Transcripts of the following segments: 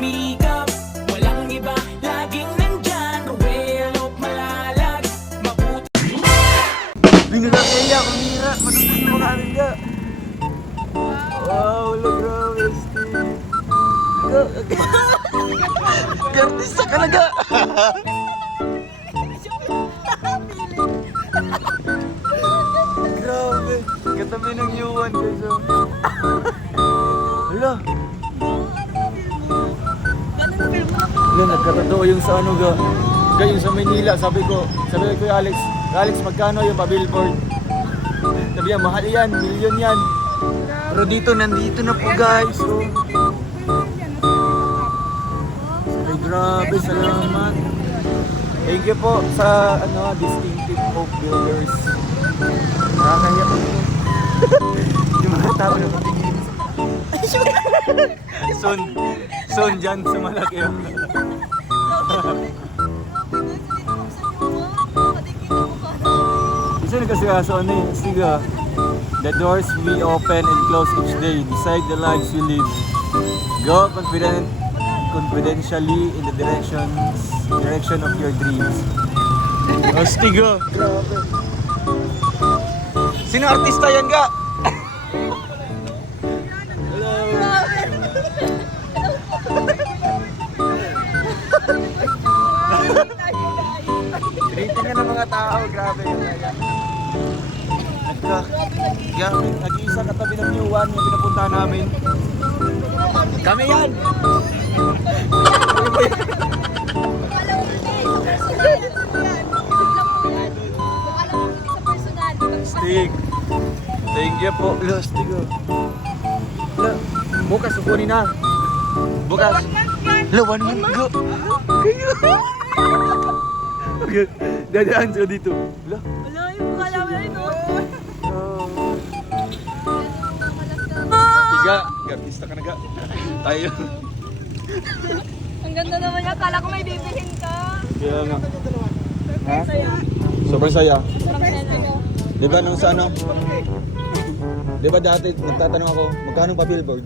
sumikap. Walang iba, laging nandyan. Ruelo, malalag, mabuti. Binagakaya, kumira. Matutulog yung mga amin ka. Wow, wala grabe, Steve. Gartista ka na ga. Grabe. Katabi ng yuwan guys. Hala. Hala, nagkatotoo yung sa ano ga. Yung sa Manila, sabi ko kay Alex, magkano yung pa-billboard? Sabi niya, mahal yan, milyon yan. Pero dito, nandito na po guys. So, ay, grabe, salamat. Thank you po sa Distinctive Hope Builders. Nakakaya po. Yung mga tao na patingin. Son dyan sa malaki. Kasi nagkasikaso ano eh. Siga. The doors we open and close each day. Decide the lives we live. Go confidentially in the direction of your dreams. Astiga. Grabe. Sino artista yan ga? Hello. Tinitingnan ng mga tao. Grabe yun. Nag-iisa katabi ng New One yung pinapuntahan namin. Kami yan! Stig! Thank you po. Stig oh. Bukas sukunin na. Bukas. One month go. Dadaan sila dito. Wala yung kalaman na ito. Tiga, artista ka na ga. Tayo. Ang ganda naman niya. Kala ko may bibilhin ka. Kaya nga. Ha? Saya. Sobrang saya. Sobrang saya mo. Di ba nung sa ano? Di ba dati nagtatanong ako, magkano pa billboard?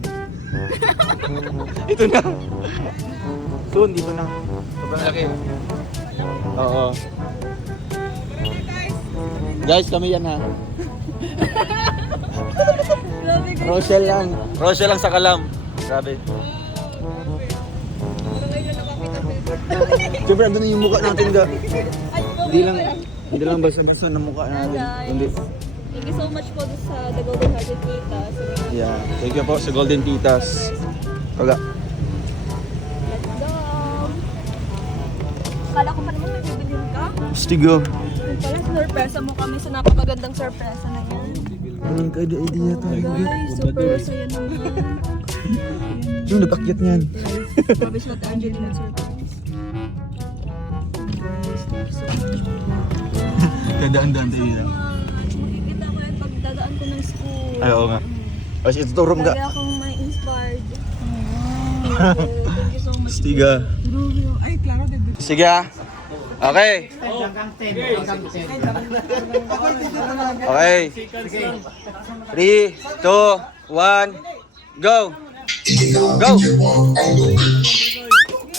Ito na. Soon, dito na. Sobrang laki. Oo. Guys, kami yan ha. Grabe ka. Rochelle lang. Rochelle lang sa Kalam. Grabe. Siyempre, andun na yung mukha natin ga. Hindi lang basta-basta na mukha natin. Hindi. Thank you so much po sa The Golden Hearted Titas. Yeah. Thank you po sa Golden Titas. Kaga. Let's go! Kala ko pa naman may bibilhin ka. Stigo. Yung pala, surpresa mo kami sa napakagandang surpresa na yan. Walang ka-idea tayo. Guys, super saya naman. Yung nag-akyat niyan. Sabi siya natin Angelina surprise. Guys, thank you so much. Kadaan-daan tayo na. Makikita ko yan pag dadaan ko ng school. Ay, oo nga. Kasi ito turong Lagi ga. akong may inspired. Thank you so much. Stiga. Ay, klaro. Sige ah. Okay. Okay. 3, 2, 1, go! Go!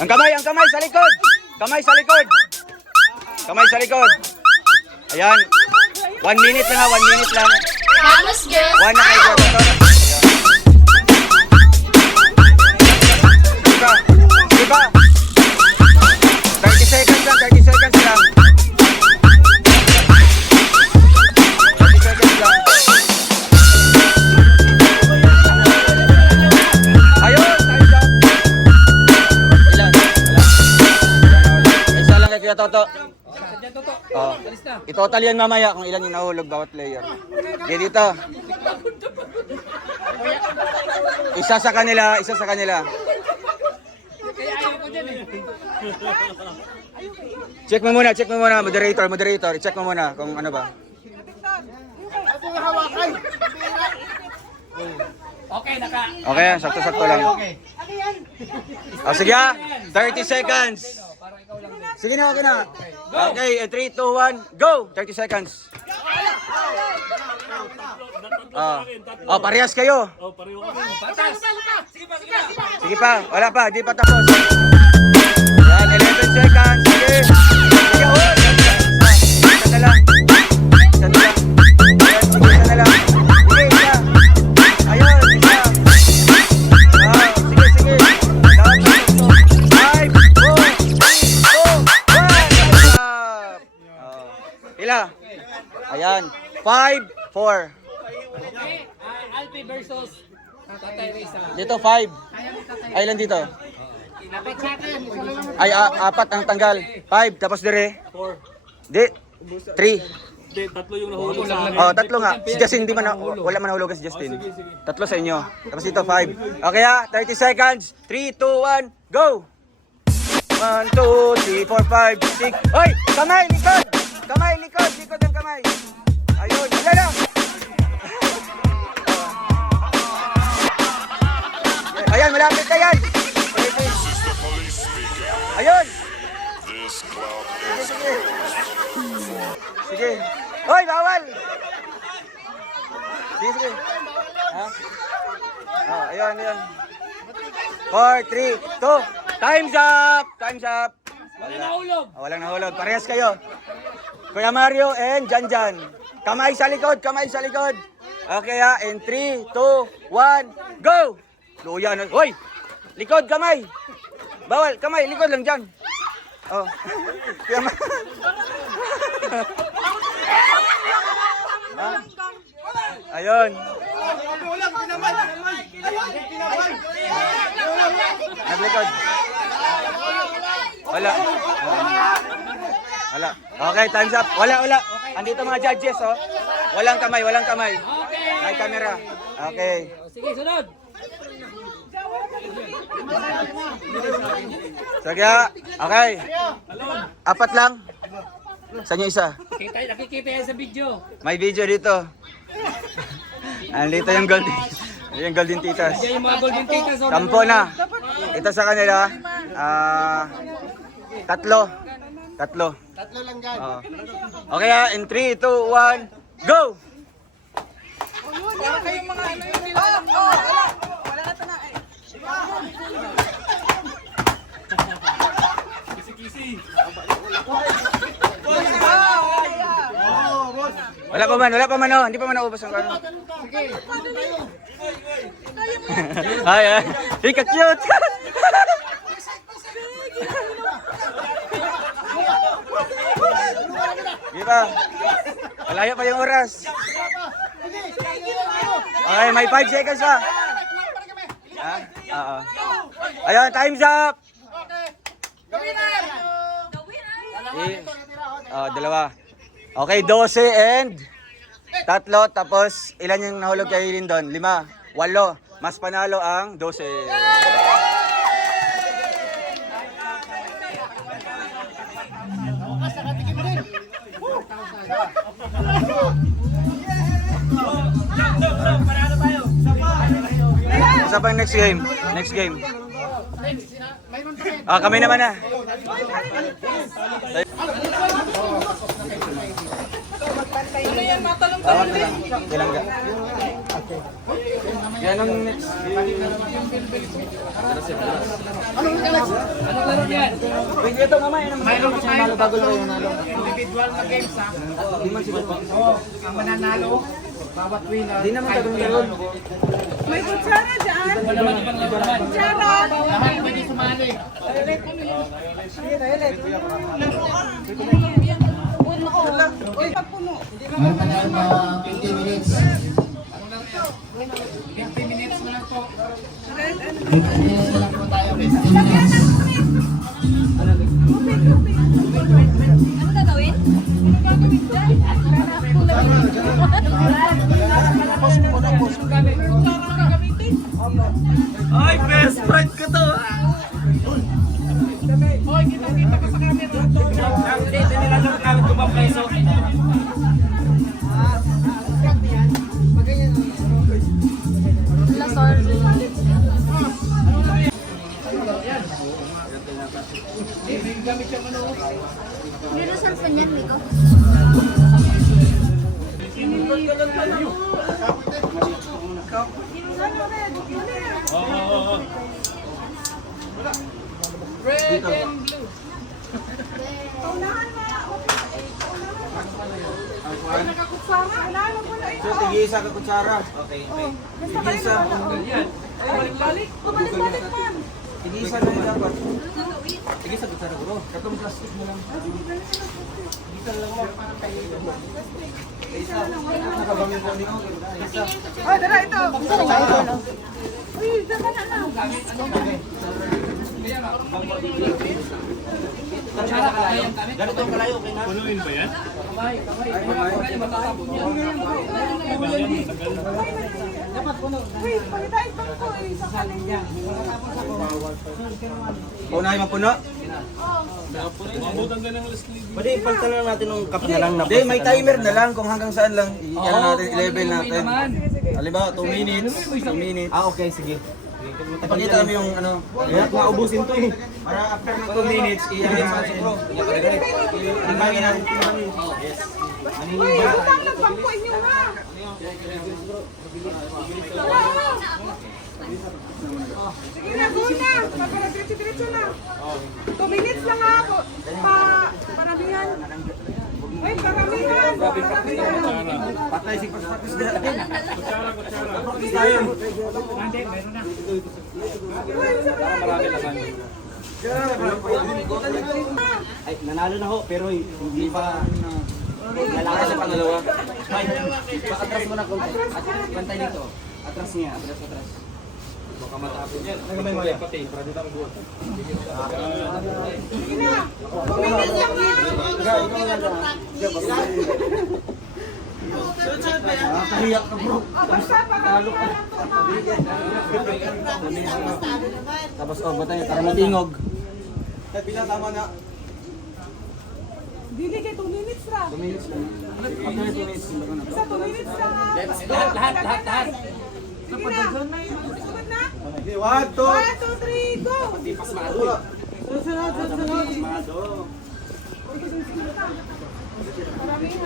Ang kamay sa likod! Kamay sa likod! Kamay sa likod! Ayan. 1 minute lang ha, 1 minute lang. Vamos, girls! 1 na kayo. Diba? 30 seconds lang, 30 seconds lang. 30 seconds lang. Ayun, time up. Ilan? Isa lang kay Kuya Toto. I-total yan mamaya kung ilan yung nahulog bawat player. Okay, dito. Isa sa kanila. Check mo muna, moderator. I-check mo muna kung ano ba. Okay, sakto-sakto lang. Sige ah, 30 seconds. Sige na, okay na. Okay, 3, 2, 1, go! 30 seconds. Oh, parehas kayo. Oh, pareho kami. Patas. Sige pa, wala pa, di pa tapos. Yan, 11 seconds. Sige. Sige, oh. Isa na lang. Isa na lang. Ayan, sige, isa na lang. Sige, isa. Ayun, isa. Ah, sige, sige. Dapat na ito. 5, 4, 3, 2, 1. Pila? Ayan. 5, 4. Alpi versus Tatay Risa. Dito 5. Ay, ilan dito? Dapat sa akin. Isa lang naman. Ay, 4 ang tanggal. 5, tapos dire. 4. Di. 3. Hindi, tatlo yung nahulog sa akin. Oh, tatlo nga. Si Justin, di man wala man nahulugan si Justin. Tatlo sa inyo. Tapos dito 5. Okay ha, 30 seconds. 3, 2, 1, go! 1, 2, 3, 4, 5, 6. Hoy! Kamay, likod! Kamay, likod! Likod ng kamay. Ayun, yan lang! Ayan, malapit na yan! Ayun! Sige, sige. Sige. Hoy, bawal! Sige, sige. Ha? Oh, ayun, ayun. 4, 3, 2. Time's up! Time's up! Wala nahulog. Oh, walang nahulog. Parehas kayo. Kuya Mario and Janjan. Kamay sa likod, kamay sa likod. Okay ha, in 3, 2, 1, go! Luya na. Hoy! Likod, kamay! Bawal, kamay, likod lang dyan. Oh. Kuya Mario. Ha? Ayun. Naglikod. Wala. Wala. Okay, time's up. Wala, wala. Andito mga judges, oh. Walang kamay, walang kamay. May camera. Okay. Sige, sunod. Sige. Okay. 4 lang. Saan yung isa? Nakikita yan sa video. May video dito. Andito yung golden. Yung golden titas. Diyan yung mga golden titas. 10 na. Ito sa kanila. 3. 3. Tatlo lang dyan. Okay ha, in 3, 2, 1, go! Wala kayong mga ano yung nilalang. Wala na ito na eh. Kisi-kisi. Wala pa man oh. Hindi pa man naubos ang kano. Ay, ay. Hey, ka-cute! Di ba? Malayo pa yung oras. Okay, may 5 seconds pa. Ha? Oo. Ayun, time's up! Dalawa. Okay, 12 and 3, tapos ilan yung nahulog kay Lindon? 5, 8. Mas panalo ang 12. Isa pang next game. Next game. Kami naman na. Ano yan, matalong-talong rin. Kailan ka? Yan ang next. Anong laro yan? Pwede ito mamaya naman. Mayroon Kasi nanalo bago lang yung nanalo. Individual na games ha. Di man siguro. Ang mananalo, bawat winner. Di naman gagawin yun. May kutsara dyan. Wala man ibang laruan. Kutsara. Lahat pwede sumali. Uy, pagpuno. Meron ka na 50 minutes. 50 minutes na lang po. 50 minutes na lang po tayo. 50 minutes. Ano gagawin? Ano gagawin dyan? Post mo na, post mo. Kutsara ka gamitin? Ay, best friend ko to. Hoy, kita-kita ka sa camera. Hindi, nilalaro namin kumapreso. Meron sa yan, Miko. Red and blue. Ay, nakakutsara. Alala ko na ito. tigisa ka kutsara. Okay. Basta kayo na wala. Balik. Balik man. Tigisa na yung dapat. Tigisa kutsara bro. Katong plastic mo lang. Nakabangin po niyo. Ay, dala ito. Uy, dala na lang. Ganito ang kalayo, okay na? Punuin ba yan? Uy, palitain pa ko eh. Sa kanin niya. Unahin mapuno? Mabutan ka ng last league. Pwede ipalitan lang natin ng cup na lang. Hindi, may timer na lang kung hanggang saan lang. Iyan natin, 11 natin. Halimbawa, 2 minutes. 2 minutes. Ah, okay, sige. Ipakita kami yung ano. Kaya maubusin to eh. Para after ng 2 minutes, iyan natin. Imbangin natin. Yes. Uy, utang nagbangko inyo nga. Sige na, go na. Para diretso-diretso na. 2 minutes lang ako. Paramihan. Uy, paramihan. Patay si Pagpapis na. Uy, sa Ay, nanalo na ho, pero hindi pa lalaki sa pangalawa. Ay, pakatras mo na kung pantay dito. Atras niya, atras. Baka matapon yan. May maya. Sige na. 2 minutes lang nga. Kahiyak ka bro. Basta paramihan lang to. Tapos batay para matingog. Bilang tama na. Dili kay 2 minutes ra. 2 minutes lang. After 2 minutes, Sa 2 minutes lang. Lahat. Sige na. Sunod na. 1, 2, 1, 2, 3, go! Susunod. Maramihan.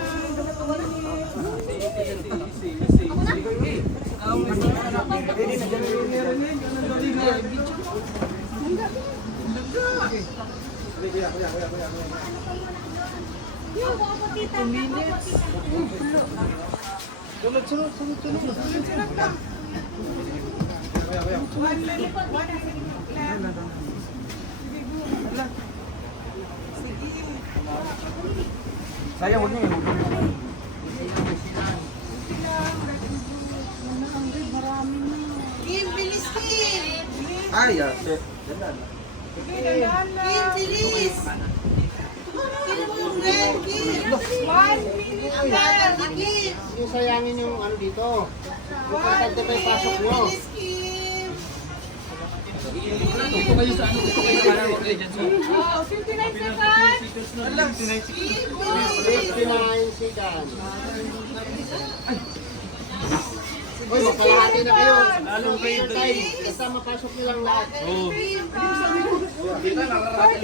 sayang huwag niyo yung Kim, bilis Kim! ay, Sige, dandahan Kim, lang. bilis! Kim, Kim! Kim! 1 minute lang. Kim! Yung sayangin yung ano dito. 1 Importante pa yung pasok nyo. Bilis Kim! Ito kayo sa ano? Ito kayo sa ano? Agency. Oh, 59 seconds. Kim, bilis! 59 seconds. Uy, magkalahati na kayo. Lalong kayo dali. Basta mapasok nyo lang lahat. Oo. Kim! 45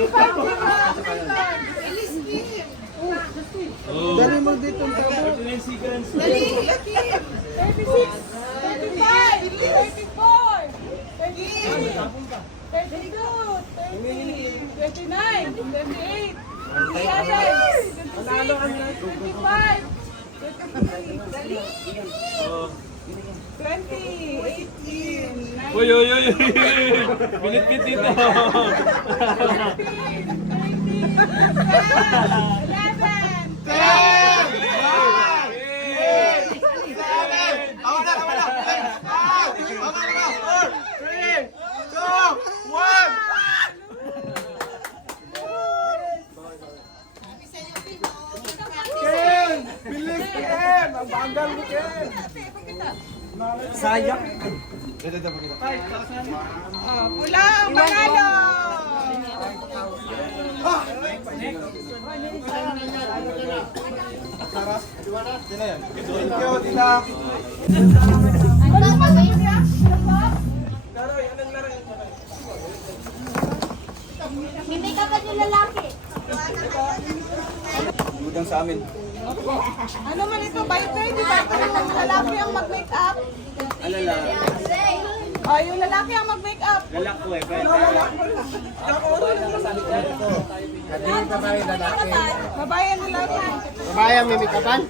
seconds. Bilis Kim! Oo. Dali mo dito. 39 seconds. Dali! Kim! 36, 35, 34, 33, 32, 30, 29, 28, 27, 25, 20, 18, 19, Uy. Pinit-pit dito. Ken! Bilis Ken! Ang bagal mo Ken! Sayang! Pula ang manalo! May makeup yung lalaki. Budang sa amin. Ano man ito, Viper? Di ba ito yung lalaki ang mag-make up? Alala. Oh, yung lalaki ang mag-make up. Galak ko eh. Babae ang lalaki. Babae ang mimikapan?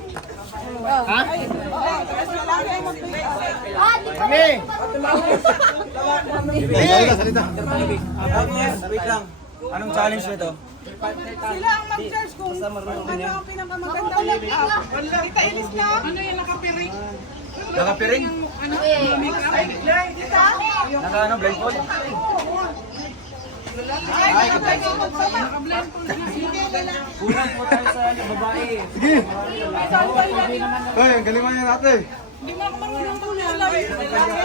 Ha? Ay, oo, tapos lalaki ang mag-make up. Kami! Wait lang. Anong challenge nito? Sila ang mag-charge kung ano ang pinakamagandang make up. Kita ilis na. Ano yung nakapiring? Nakapiring? Kita? Naka ano, blindfold? Ay, nakablindfold magsama. Hindi, lalaki. Kulang po tayo sa babae. Hoy, ang galing mo yan natin. Hindi mo ako marunong mag-ulam.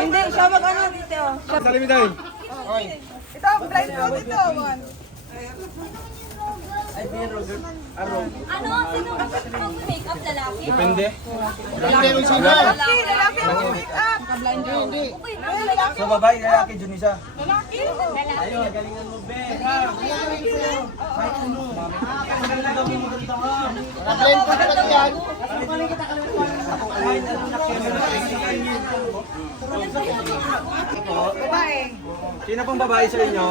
Hindi, siya mag-ano dito. Salimi tayo. Ito, blindfold ito. One. Ano? Sino mag-makeup lalaki? Depende. Lalaki ang mag-make up. Hindi. Lalaki. So babae, lalaki, Junisa. Lalaki. Ayun, galingan mo, be. Naka-blend po naman yan. Babae. Sino pong babae sa inyo?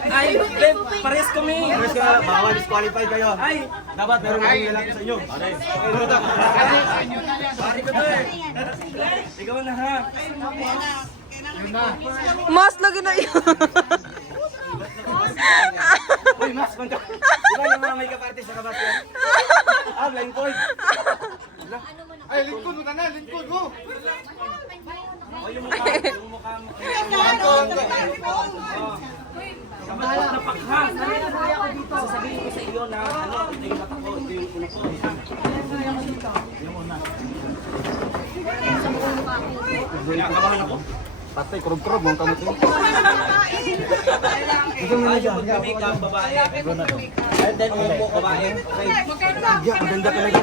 Ay, Ben, pares kami. First ka, bawal disqualify kayo. Ay, Dapat meron kayong lalaki sa inyo. pari ko to eh. Ikaw na ha. Mas lagi na yun. Uy, Max, di ba yung mga makeup artist sa kabas yan? Blindfold. Ay, lingkod mo na, lingkod mo. O yung mukha mo. Kapag napakha. Sasabihin ko sa iyo na ano, ito yung mata ko, ito yung ulo ko. Kinakabahan ako. Patay, kurog-kurog, mong kamot mo. Ayaw mag-makeup, babae. And then, upo, babae. Okay. Maganda talaga.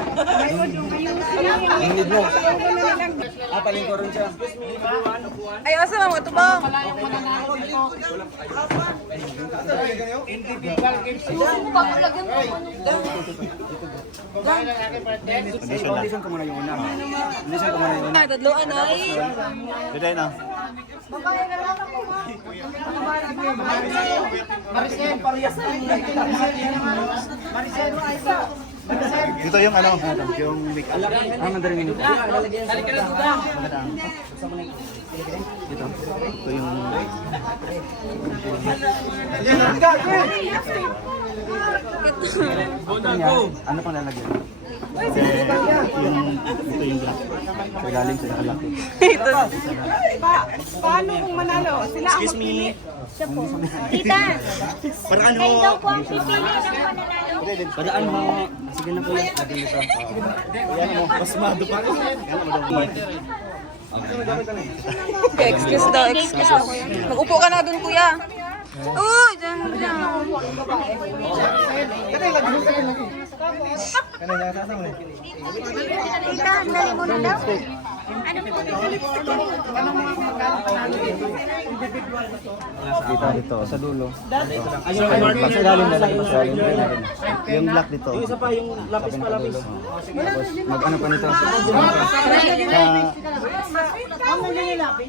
Hindi mo. Palingko rin siya. Ay, asa mga ito ba? Condition ko muna yung una. Condition ko muna yung una. Tadloan ay. Today na. Ito yung ano, yung make up. Ah, mandarin yun. Ito. Ito yung... Ano pang lalagyan? Ito yung black. Sa galing sa nakalaki. Paano kung manalo? Sila ang magpili. Tita, Paraan kayo mo. daw po ang pipili ng mananalo. Padaan mo. Sige na po yan. Yan mo. Pasmado pa rin. Yan mo daw. Excuse daw, excuse daw. Mag-upo ka na dun, kuya. Uy, dyan, dyan. Tita, dali mo na daw. Ano po? Dito, sa dulo. Sa galing na lang. Yung black dito. Yung isa pa, yung lapis pa lapis. Mag-ano pa nito?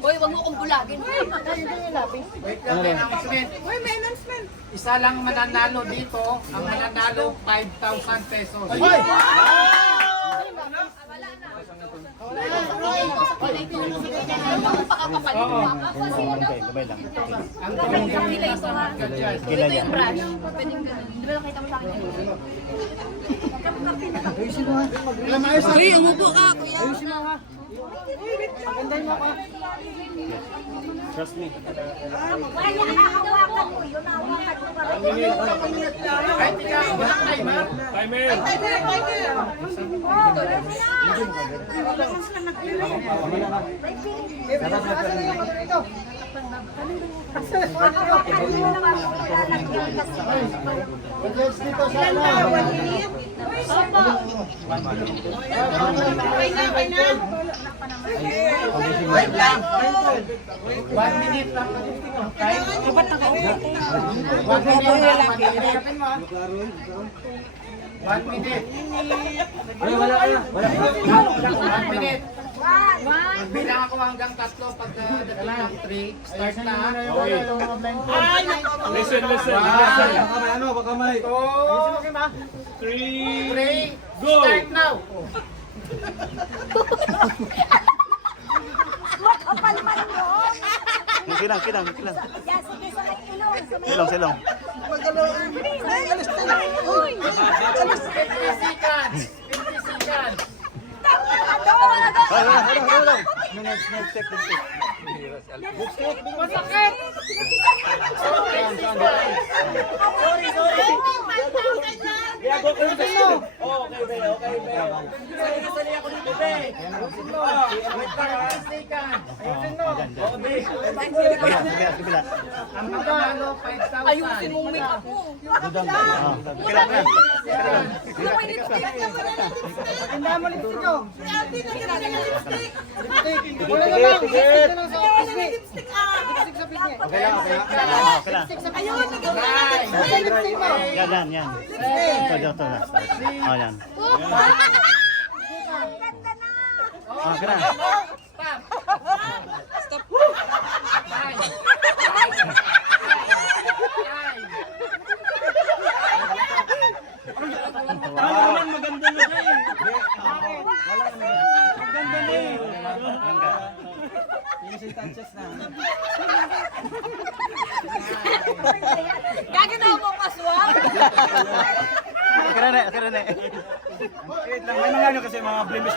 Uy, wag mo kong bulagin. Ano rin? Uy, may announcement. Isa lang mananalo dito. Ang mananalo, 5,000 pesos. Gabay lang. Ito yung brush. Pwedeng ganun. Di ba nakita mo sa akin? Uy, umupo ka, kuya. Trust me. Wala, hawakan mo yun. Hawakan mo para Timer. Wait lang. 1 minute lang. Okay? 1 minute lang. 1 minute. Ay, wala ka. Wala ka. 1 minute. Magbilang ako hanggang 3 pag dating ng 3. Start na. Listen. Baka may ano, baka may. 3. Go! Start now. Silong. 50 seconds. 50 seconds. Ang mananalo, 5,000. Ayusin mong makeup mo. Yan. Ito. Oh, yan. Ah, kena. Gaganaw mo kaswang. Kena nek. Wait lang, may mga ano kasi mga blemish.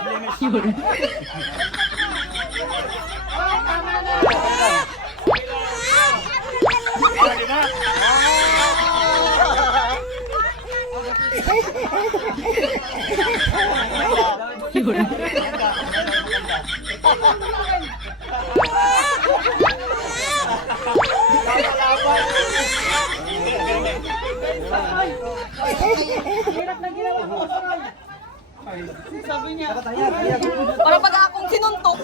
Para pag akong sinuntok.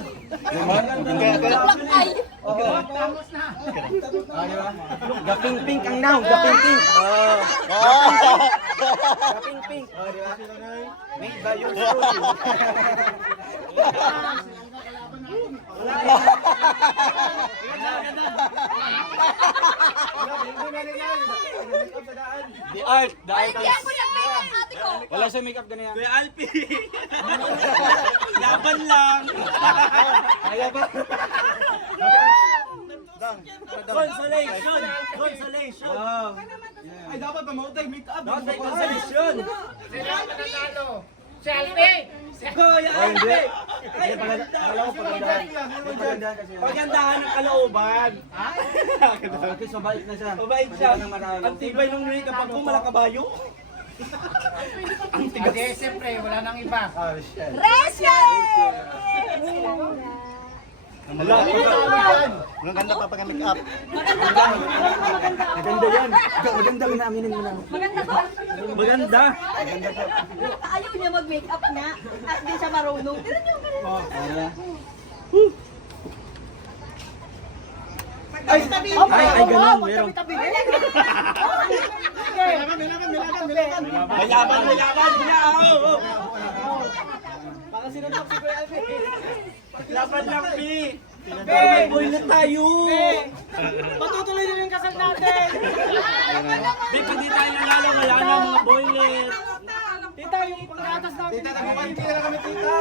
Laklakay. Gaping-pink ang now, gaping-pink. Gaping-pink. Oh, di ba? Made by your soul. The art Ay, hindi ako nag-makeup, ate ko. Wala siya makeup ganyan. Kuya Alpi. Laban lang. Kaya ba? Consolation. Wow. Ay, dapat mamutay makeup. Dapat consolation. Sino ang mananalo? Selfie! Kuya Oh, hindi. Alpi. Ay, alam ko pagandahan kasi. Pagandahan ng kalooban. Kasi mabait na siya. Mabait siya. Hindi ka nang marami. Ang tibay ng makeup ako, malakabayo. Hindi, siyempre, wala nang iba. Oh, shit. Walang ganda pa pag make up. Maganda yan. Maganda, inaaminin mo na. Maganda ba? Maganda. Ayaw niya mag-makeup nga. At di siya marunong. Tignan niyo, ganun. Ay, ganun, meron. May laban. Baka sinuntok si Kuya Alvin. Laban lang, Pi. May boy na tayo. Patutuloy nyo yung kasal natin. Di, pag di tayo nanalo, wala na mga boylet. Tita, yung panggatas natin. Tita, nagpapanti na kami, tita.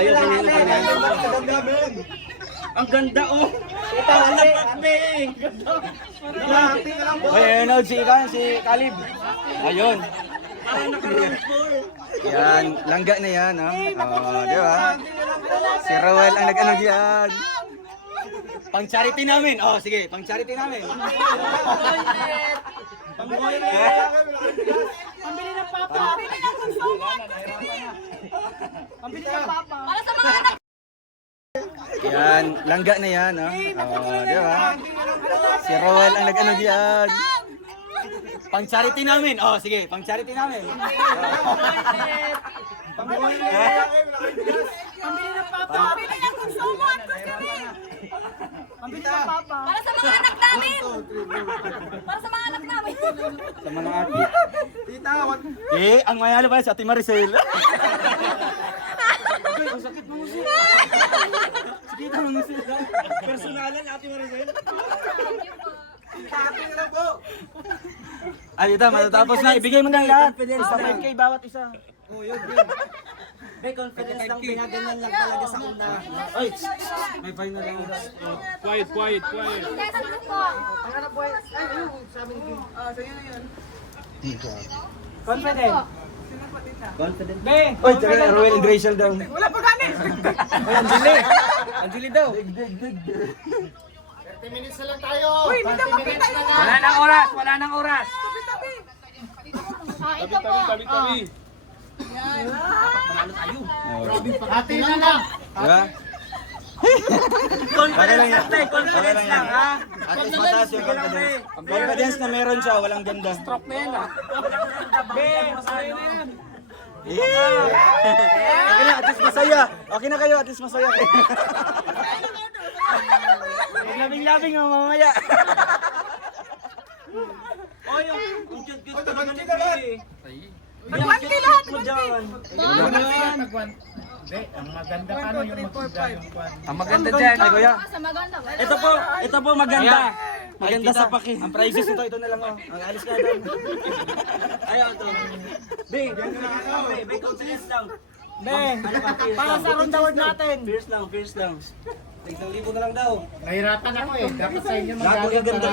Ayaw ko nila. Ang ganda, oh. Ito, Pi. Ay, ayun si Kalib. Ayun. Parang naka-roll. Yan, langga na yan, ha? Oh, di ba? Si Rowel ang nag-ano diyan. Pang charity namin. Oh, sige, pang charity namin. Pang-boylet. Eh? Pambili ng papa. Pambili ng papa. Para sa mga anak. Yan, langga na yan, ha? Oh, di ba? Si Rowel ang nag-ano diyan. Pang charity namin. Oh, sige, pang charity namin. Pambili ng papa. Pambili ng konsumo at Para sa mga anak namin! Para sa mga anak namin! Sa mga ate. Ang mayalo pa si Ate Maricel. Personalan Ate Maricel. Ay, ito, matatapos na. Ibigay mo na lahat. Sa 5K bawat isa. May confidence lang, binaganyan lang talaga sa una. Ay, may final lang. Quiet. Confident. Confident. Oy, tsaka Royal and Gracial daw. Wala pa gani. Anjali daw. 30 minutes na lang tayo. Uy, hindi na makita yun. Wala nang oras. Tabi-tabi. Tabi. Hati na lang. Diba? Confidence lang, tay. Confidence lang, ha? At least mataas yung confidence. Ang confidence na meron siya, walang ganda. Stroke na yan, Okay na, at least masaya. Okay na kayo, at least masaya kayo. Labing-labing ang mamaya. Oh, yung cute-cute talaga ni Pili. Mag-1K lahat, 1K. Ang maganda pa no yung maganda yung kwan. Ang maganda dyan, ay kuya. Ito po maganda. Maganda sa paki. Ang prizes ito na lang. Ang alis ka doon. Ayaw to. Be, confidence lang. Para sa round award natin. Fierce lang. 1,000 na lang daw. Nahirapan ako eh. Dapat sa inyo Gago yung ganda.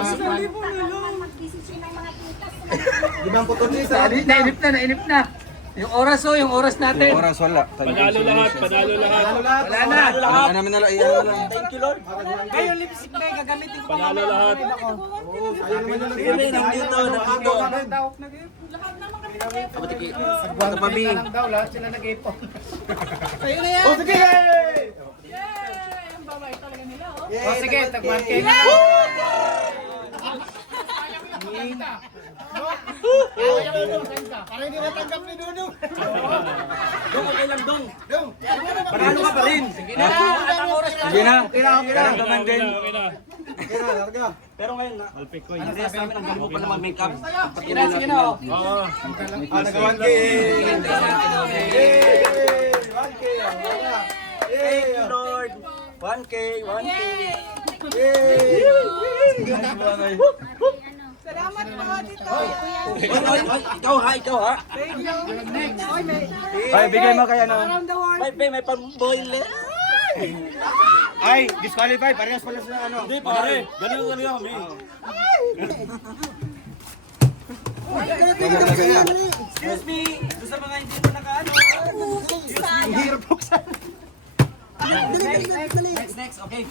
Limang puto niya isa. Nainip na. Yung oras natin. Oras wala. Panalo lahat. Wala na. Wala namin na lang. Thank you, Lord. Kayo lipstick na gagamitin ko. Panalo lahat. Sige, be, nandito, nandito. Wala pa bi. lang daw lahat sila nag-ipon. Kayo na yan. Oh, sige! Ang babay talaga nila, oh. O sige, tag-1K na. Para hindi natanggap ni Dudong. Dong, okay lang, Dong. Panalo ka pa rin. Sige na. Karamdaman din. Pero ngayon, ang rest namin, ang galing mo pa na mag-makeup. Sige na. Nag-1K. Thank you, Lord. 1K. Salamat po dito. Ikaw ha. Thank you. Oy, may Ay, bigay mo kaya no. around the world. May pang-boiler. Ay, disqualify. Parehas pala sa ano. Hindi, pare. Ganun talaga kami. Excuse me. Doon sa mga hindi pa nakaano. Next. Okay.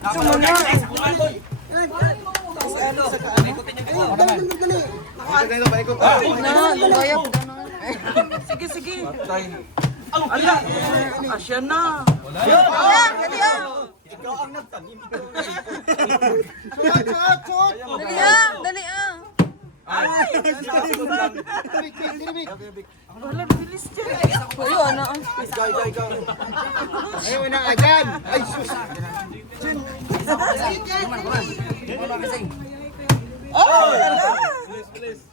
Next. Kumain, boy. Sige. Asya na. Dali ah. Uy, ano? Ayaw na agad. Ay, sus.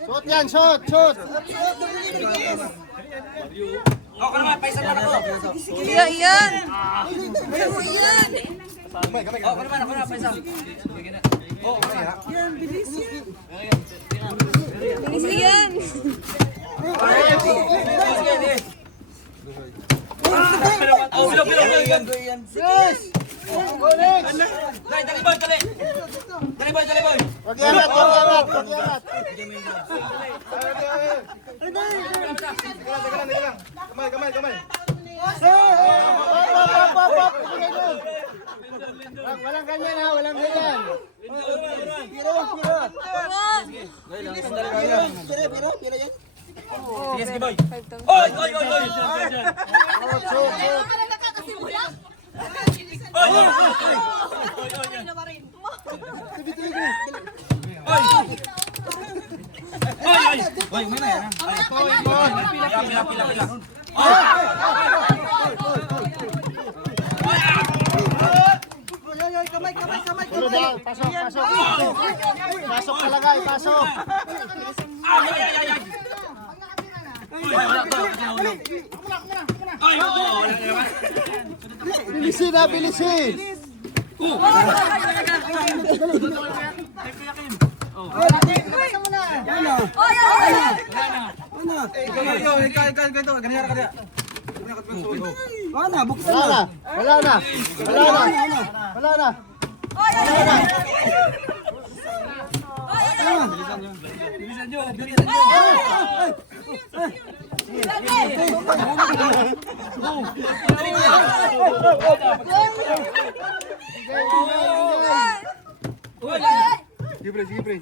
Shot yan, shot. Ako naman, paisa na ako. Iya, iyan. Ano iyan? Ako naman, paisa. Bilis iyan. Dali, boy. Wag yangat. Kamay. Walang ganyan ha, walang ganyan. Sige, boy. Oy. Sunod na, pasok, pasok. Pasok talaga, pasok. Bilisin na, bilisin. Wala na, wala na, wala na, wala na. Gibre, gibre.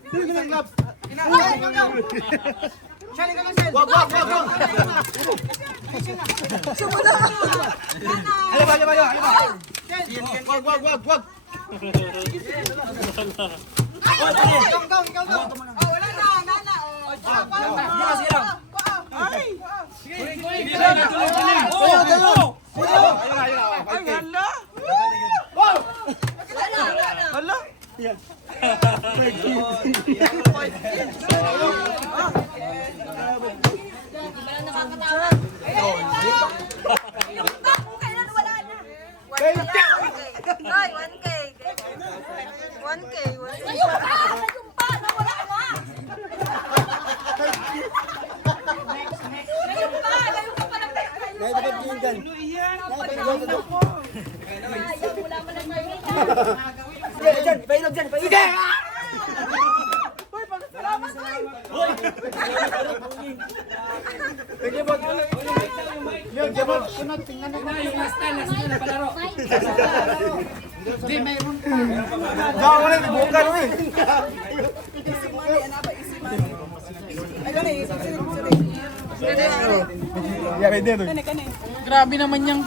Wag, wag, wag, wag. Wag, wag, wag, wag. Ay, 1K. 1K. Ayun pa! Ayun pa! Nawala na! Ayun pa! Ayun ka pa nagtayo! Ayaw, wala mo lang tayo. Salamat, Koy! Grabe naman yung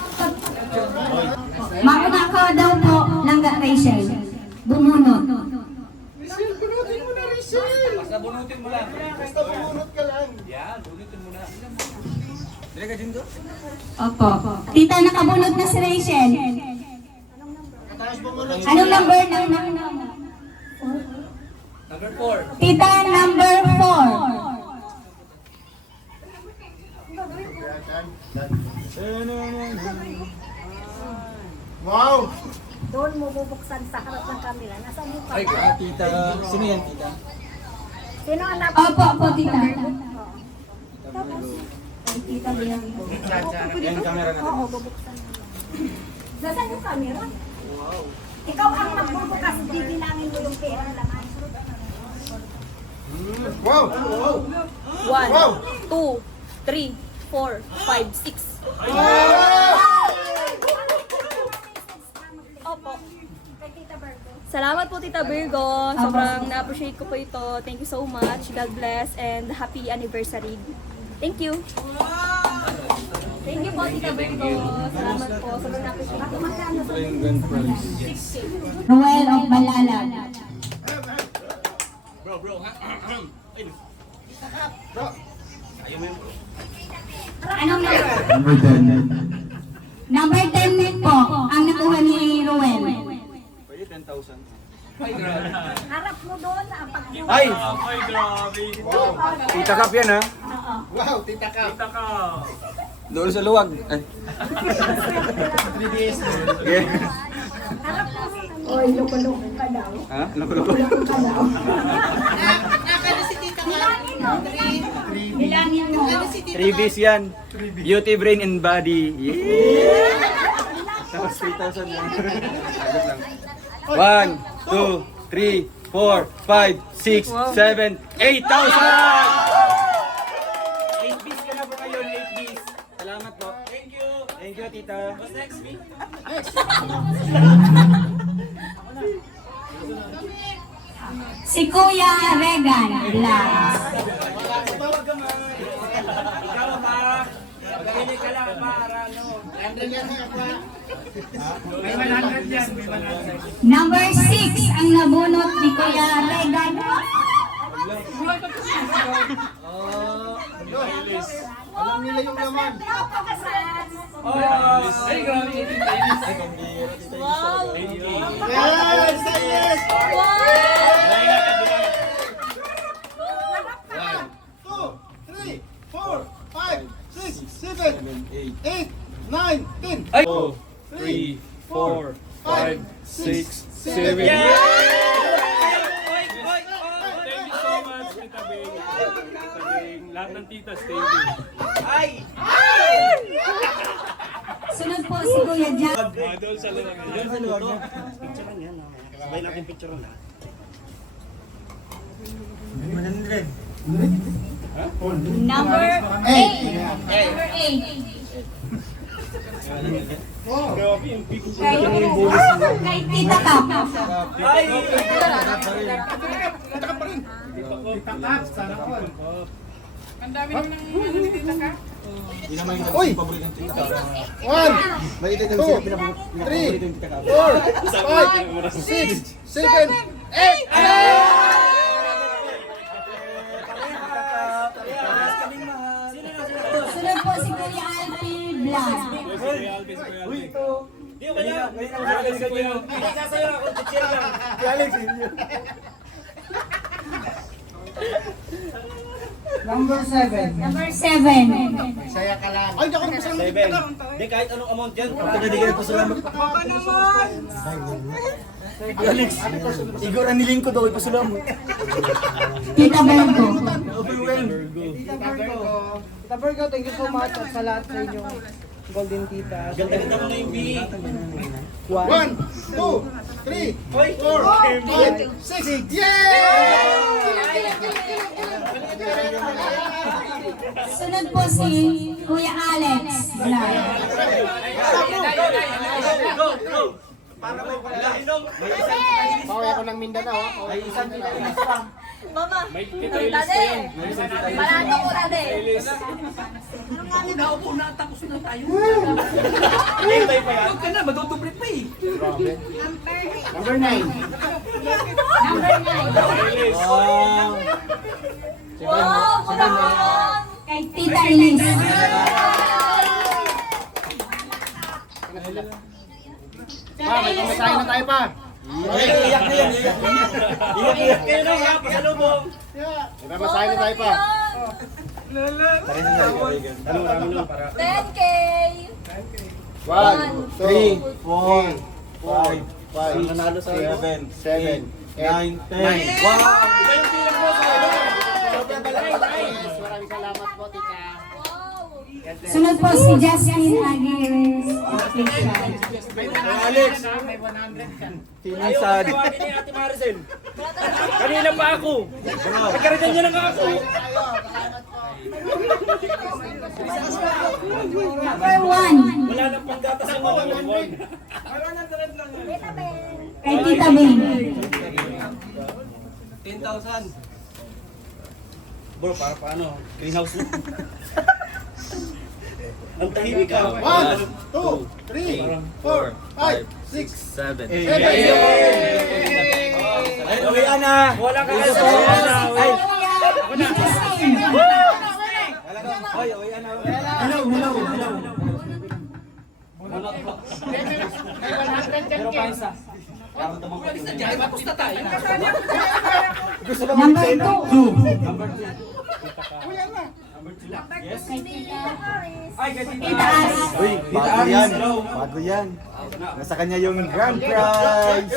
Mauna ka daw po ng Rachel. Bumunot. Rachel, bunutin mo na, Rachel. Basta bunutin mo lang. Basta bumunot ka lang. Yan, bunutin mo na. Opo. Tita, nakabunot na si Rachel. Tapos bumunot. Anong number ng Number 4. Tita, number 4. Wow! Doon mo bubuksan sa harap ng camera. Nasaan yung Ay, Tita, sino yan, tita? Sino ang Opo, tita. Tapos, ay, tita yan. Yan, camera natin. Oo, bubuksan mo. Nasaan yung camera? Wow. Ikaw ang magbubukas, bibilangin mo yung pera laman. Wow! 1, 2, 3, 4, 5, 6. Opo. Salamat po, Tita Virgo. Sobrang na-appreciate ko po ito. Thank you so much. God bless and happy anniversary. Thank you. Thank you po, Tita Virgo. Salamat po. Sobrang na-appreciate ko. Ruel of Balalag. Bro, ha? Anong number? Number 10 po ang nakuha ni Ruel. Pwede 10,000. Harap mo doon ang pagbukas. Ay! Tita Kap yan, ha? Wow, tita ka. Doon sa luwag. Ay. Okay. Oy, loko-loko ka daw. Ha? Loko-loko. Ka daw. Bilangin mo. 3 B's yan. Beauty, brain, and body. Yeah! Tapos 3,000 yan. 1, 2, 3, 4, 5, 6, 7, 8,000! 8 B's ka na po ngayon, 8 B's. Salamat po. Thank you. Thank you, tita. What's next, me? Si Kuya Regan Blas. Ikaw ba? Pagpili ka lang para ano. May 100 yan. May 100. Number 6 ang nabunot ni Kuya Regan. Alam nila yung laman. Ay, grabe. Wow! Yes! Yes! Wow! 1, 2, 3, 4, 5, 6, 7, 8, 9, 10. Ay! 3, 4, 5, 6, 7. Thank Thank you so much, Tita Bing. Tita Bing. Lahat ng titas, thank you. Ay! Sunod po si Kuya Jack. Doon sa luwag. Yan sa luwag niya. Picture yan. Sabay natin picture na. 100. Number 8. Number 8. Kay Tita Kap. Ay! Uy! 1, 2, 3, 4, 5, 6, 7, 8, 9, 10. Sunod po si Kuya Alfie Blas. Di wala. Hindi sasayo ako. Picture lang. Number 7. Saya ka lang. Ay, ako na pasalamat. 7. Di kahit anong amount yan. Hindi ka na pasalamat. Baka naman. Alex, Igor ang nilingkod ako ipasalamat. Tita Bergo. Overwhelmed. Tita Virgo, thank you so much at sa lahat sa inyong Golden Tita. Ganda-ganda mo na yung B. 1, 2, 3, 4, 5, 6. Yay! Sunod po si Kuya Alex Blas. Go, go. Para mo ilahinom. Bawi ako ng Mindanao. Ay, isang kita ilis pa. Mama! May kita ilis ko yan. Malato ko na din! Naupo na, tapos na tayo. Hintay pa yan. Huwag ka na, madudubre pa eh. Number 9. Number 9. Wow. Wow! Purang! Kay Tita Elis. Masahin na tayo pa. Iyak na yan. Iyak kayo na ha, pasalubong. Masahin na tayo pa. Ano para 10K! 1, 2, 3, 4, 5, 5, nanalo sa 7, 7, 9, 10. Wow! iba yung bilang mo. Maraming salamat po, tita. Sunod po si Justin Aguirre. Official. Alex, May 100 ka. finisad. Tawagin ni Ate Maricel. Kanina pa ako. Nagkaritan niya lang ako. Number 1. Wala nang panggatas yung mga buwan. Kay Tita Bing. 10,000. Bro, para paano? Greenhouse mo. Ang tahimik ka. 1, 2, 3, 4, 5, 6, 7. 7. Ay, okay, Ana. Wala ka kasi. Ay, Justin. Ay, okay, Ana. Hello, hello, hello. pero pa isa. Para tamang pati. Ay, matos na tayo. Gusto ba Number 2. Number 2. Kay Tita Ay, ganito. Tita As. Uy, bago yan. Bago yan. Nasa kanya yung grand prize.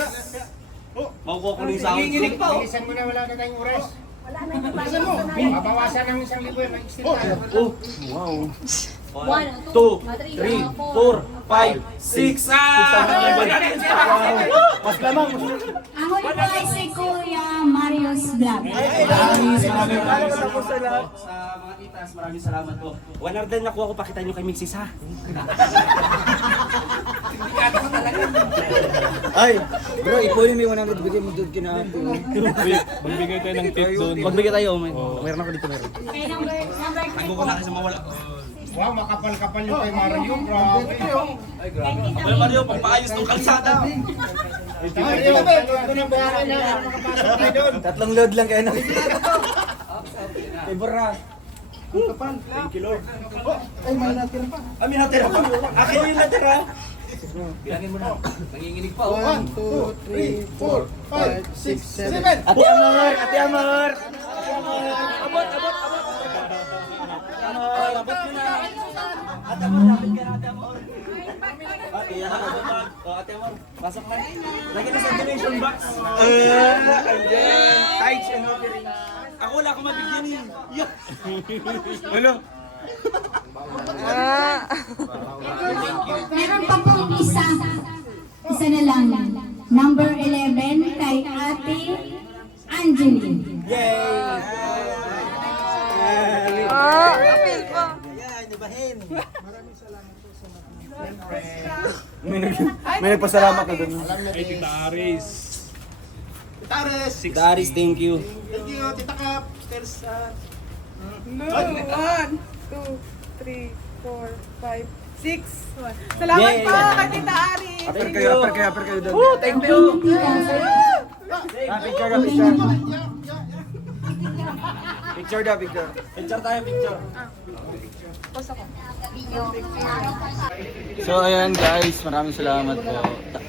Makukuha ko na yung sahod ko. pa oh. Bilisan mo na, wala na tayong oras. Wala na yung Bilisan mo. Mabawasan ng 1,000 yan ang extend tayo. Oh, wow. 1, 2, 3, 4, 5, 6. Mas lamang. Ang huli po ay si Kuya Marius Vlog. Sa mga titas, maraming salamat po. 100 na nakuha ko, pakita nyo kay Mixis ha. Ay, bro, ipunin mo yung 100 bigay mo doon kina ate. Magbigay tayo ng tip doon. Magbigay tayo, meron ako dito meron. Kay number 3 Ako po. na kasi mawala. Wow, makapal-kapal yung kay Mario. Grabe. Pero Mario, pampaayos ng kalsada. Mario, ito na bayaran na. Makapasok tayo doon. 3 load lang kayo na. Ibora. Thank you, Lord. Ay, may natira pa. Amin natira pa. Akin yung natira. Bilangin mo na. Nanginginig pa. 1, 2, 3, 4, 5, 6, 7. Ate Amor! Ate Amor! Abot, abot, abot. Labot mo na. Ate Amor, lapit ka na, Ate Amor. Ate Amor. Ate Amor, pasok na. Lagyan na sa donation box. Ayan. Tides and offering. Ako wala akong mabigyan eh. Ano? Meron pa pong isa. Isa na lang. Number 11 kay Ate Angeline. May nagpasalamat ka doon. Ay, Tita Aris. Tares. Daris, thank you. Thank you, Tita Kap. There's, 1, 2, 3, 4, 5, 6. Salamat Yay! po kay Tita Ari. Aper kayo doon. Thank you. Picture na, picture. Picture na, picture. Picture tayo, picture. So ayan guys, maraming salamat po.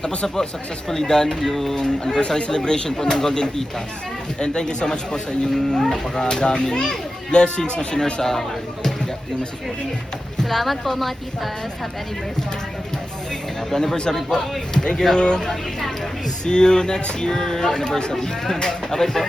Tapos na po, successfully done yung anniversary celebration po ng Golden Titas. And thank you so much po sa inyong napakadaming blessings na sinare sa akin. Yeah, yung message po. Salamat po mga titas. Happy anniversary. Happy anniversary po. Thank you. See you next year anniversary. Bye po.